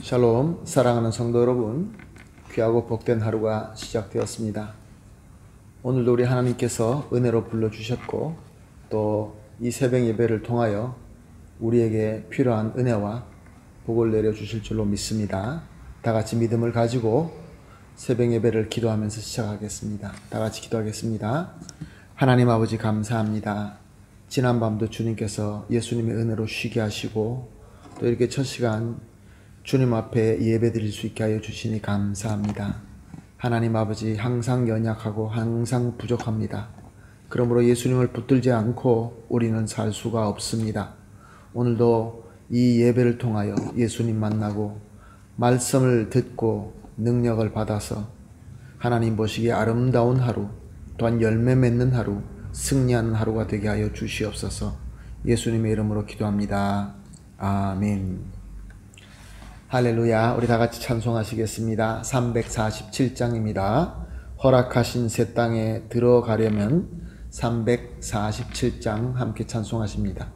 샬롬, 사랑하는 성도 여러분, 귀하고 복된 하루가 시작되었습니다. 오늘도 우리 하나님께서 은혜로 불러주셨고 또 이 새벽 예배를 통하여 우리에게 필요한 은혜와 복을 내려주실 줄로 믿습니다. 다 같이 믿음을 가지고 새벽 예배를 기도하면서 시작하겠습니다. 다 같이 기도하겠습니다. 하나님 아버지 감사합니다. 지난밤도 주님께서 예수님의 은혜로 쉬게 하시고 또 이렇게 첫 시간 주님 앞에 예배 드릴 수 있게 하여 주시니 감사합니다. 하나님 아버지 항상 연약하고 항상 부족합니다. 그러므로 예수님을 붙들지 않고 우리는 살 수가 없습니다. 오늘도 이 예배를 통하여 예수님 만나고 말씀을 듣고 능력을 받아서 하나님 보시기에 아름다운 하루, 또한 열매 맺는 하루, 승리하는 하루가 되게 하여 주시옵소서. 예수님의 이름으로 기도합니다. 아멘. 할렐루야. 우리 다 같이 찬송하시겠습니다. 347장입니다. 허락하신 새 땅에 들어가려면 347장 함께 찬송하십니다.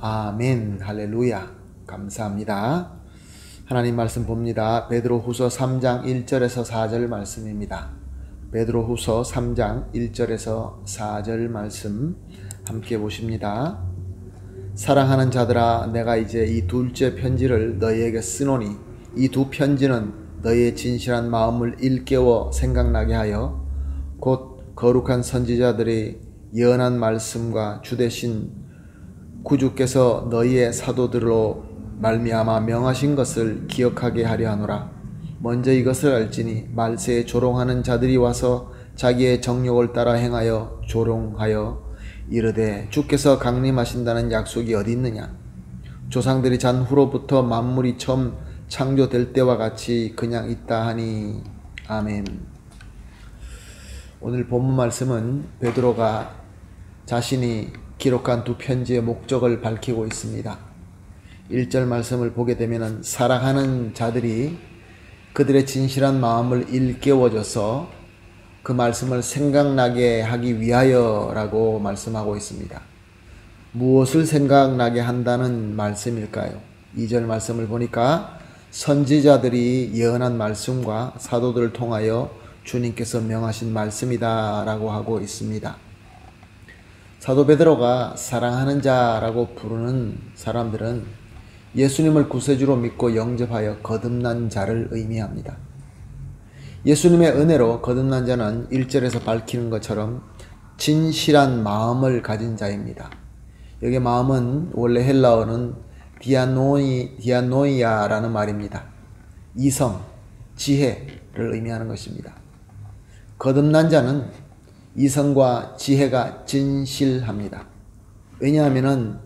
아멘. 할렐루야. 감사합니다. 하나님 말씀 봅니다. 베드로후서 3장 1절에서 4절 말씀입니다. 베드로후서 3장 1절에서 4절 말씀 함께 보십니다. 사랑하는 자들아, 내가 이제 이 둘째 편지를 너희에게 쓰노니 이 두 편지는 너희의 진실한 마음을 일깨워 생각나게 하여 곧 거룩한 선지자들의 예언한 말씀과 주되신 구주께서 너희의 사도들로 말미암아 명하신 것을 기억하게 하려 하노라. 먼저 이것을 알지니 말세에 조롱하는 자들이 와서 자기의 정욕을 따라 행하여 조롱하여 이르되 주께서 강림하신다는 약속이 어디 있느냐. 조상들이 잔 후로부터 만물이 처음 창조될 때와 같이 그냥 있다 하니. 아멘. 오늘 본문 말씀은 베드로가 자신이 기록한 두 편지의 목적을 밝히고 있습니다. 1절 말씀을 보게 되면 사랑하는 자들이 그들의 진실한 마음을 일깨워줘서 그 말씀을 생각나게 하기 위하여라고 말씀하고 있습니다. 무엇을 생각나게 한다는 말씀일까요? 2절 말씀을 보니까 선지자들이 예언한 말씀과 사도들을 통하여 주님께서 명하신 말씀이다 라고 하고 있습니다. 사도 베드로가 사랑하는 자라고 부르는 사람들은 예수님을 구세주로 믿고 영접하여 거듭난 자를 의미합니다. 예수님의 은혜로 거듭난 자는 1절에서 밝히는 것처럼 진실한 마음을 가진 자입니다. 여기 마음은 원래 헬라어는 디아노이아라는 말입니다. 이성, 지혜를 의미하는 것입니다. 거듭난 자는 이성과 지혜가 진실합니다. 왜냐하면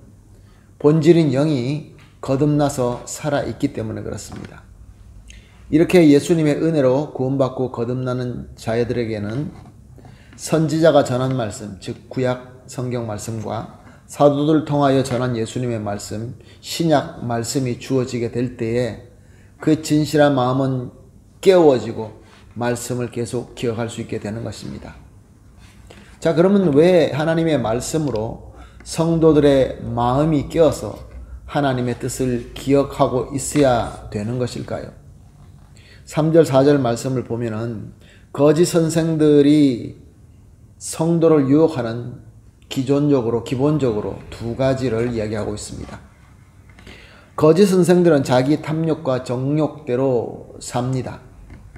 본질인 영이 거듭나서 살아있기 때문에 그렇습니다. 이렇게 예수님의 은혜로 구원받고 거듭나는 자들에게는 선지자가 전한 말씀, 즉 구약 성경 말씀과 사도들 통하여 전한 예수님의 말씀, 신약 말씀이 주어지게 될 때에 그 진실한 마음은 깨워지고 말씀을 계속 기억할 수 있게 되는 것입니다. 자, 그러면 왜 하나님의 말씀으로 성도들의 마음이 깨어서 하나님의 뜻을 기억하고 있어야 되는 것일까요? 3절 4절 말씀을 보면은 거짓 선생들이 성도를 유혹하는 기본적으로 두 가지를 이야기하고 있습니다. 거짓 선생들은 자기 탐욕과 정욕대로 삽니다.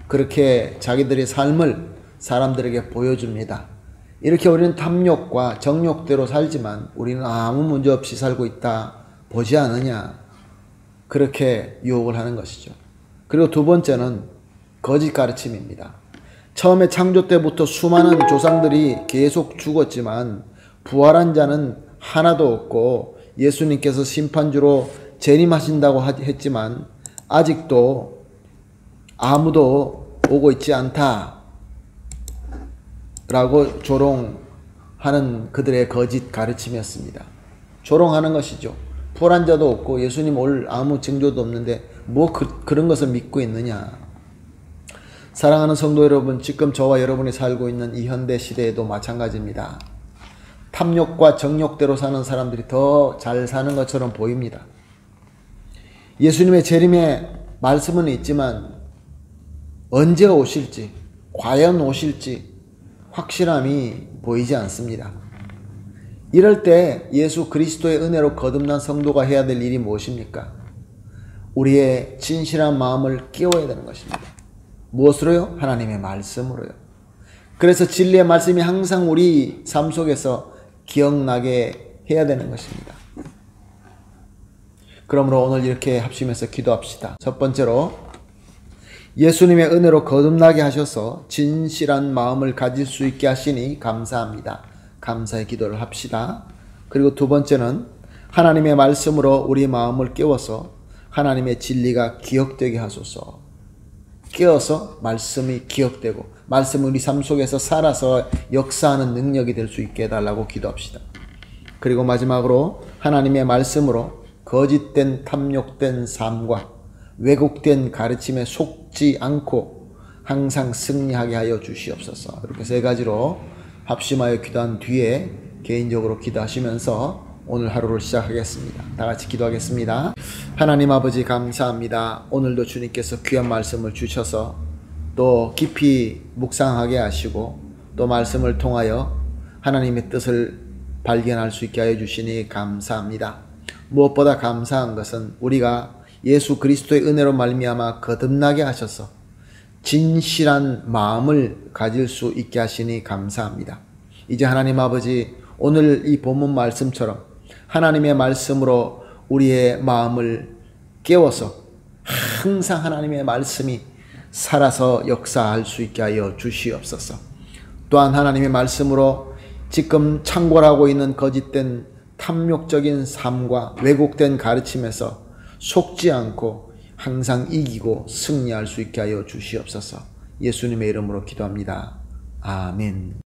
그렇게 자기들의 삶을 사람들에게 보여줍니다. 이렇게 우리는 탐욕과 정욕대로 살지만 우리는 아무 문제 없이 살고 있다, 보지 않느냐, 그렇게 유혹을 하는 것이죠. 그리고 두 번째는 거짓 가르침입니다. 처음에 창조 때부터 수많은 조상들이 계속 죽었지만 부활한 자는 하나도 없고 예수님께서 심판주로 재림하신다고 했지만 아직도 아무도 오고 있지 않다 라고 조롱하는 그들의 거짓 가르침이었습니다. 조롱하는 것이죠. 부활한 자도 없고 예수님 올 아무 징조도 없는데 뭐 그런 것을 믿고 있느냐. 사랑하는 성도 여러분, 지금 저와 여러분이 살고 있는 이 현대 시대에도 마찬가지입니다. 탐욕과 정욕대로 사는 사람들이 더 잘 사는 것처럼 보입니다. 예수님의 재림의 말씀은 있지만 언제 오실지, 과연 오실지 확실함이 보이지 않습니다. 이럴 때 예수 그리스도의 은혜로 거듭난 성도가 해야 될 일이 무엇입니까? 우리의 진실한 마음을 깨워야 되는 것입니다. 무엇으로요? 하나님의 말씀으로요. 그래서 진리의 말씀이 항상 우리 삶 속에서 기억나게 해야 되는 것입니다. 그러므로 오늘 이렇게 합심해서 기도합시다. 첫 번째로 예수님의 은혜로 거듭나게 하셔서 진실한 마음을 가질 수 있게 하시니 감사합니다. 감사의 기도를 합시다. 그리고 두 번째는 하나님의 말씀으로 우리 마음을 깨워서 하나님의 진리가 기억되게 하소서. 깨어서 말씀이 기억되고 말씀이 우리 삶 속에서 살아서 역사하는 능력이 될 수 있게 해달라고 기도합시다. 그리고 마지막으로 하나님의 말씀으로 거짓된 탐욕된 삶과 왜곡된 가르침에 속지 않고 항상 승리하게 하여 주시옵소서. 이렇게 세 가지로 합심하여 기도한 뒤에 개인적으로 기도하시면서 오늘 하루를 시작하겠습니다. 다 같이 기도하겠습니다. 하나님 아버지 감사합니다. 오늘도 주님께서 귀한 말씀을 주셔서 또 깊이 묵상하게 하시고 또 말씀을 통하여 하나님의 뜻을 발견할 수 있게 하여 주시니 감사합니다. 무엇보다 감사한 것은 우리가 예수 그리스도의 은혜로 말미암아 거듭나게 하셔서 진실한 마음을 가질 수 있게 하시니 감사합니다. 이제 하나님 아버지, 오늘 이 본문 말씀처럼 하나님의 말씀으로 우리의 마음을 깨워서 항상 하나님의 말씀이 살아서 역사할 수 있게 하여 주시옵소서. 또한 하나님의 말씀으로 지금 창궐하고 있는 거짓된 탐욕적인 삶과 왜곡된 가르침에서 속지 않고 항상 이기고 승리할 수 있게 하여 주시옵소서. 예수님의 이름으로 기도합니다. 아멘.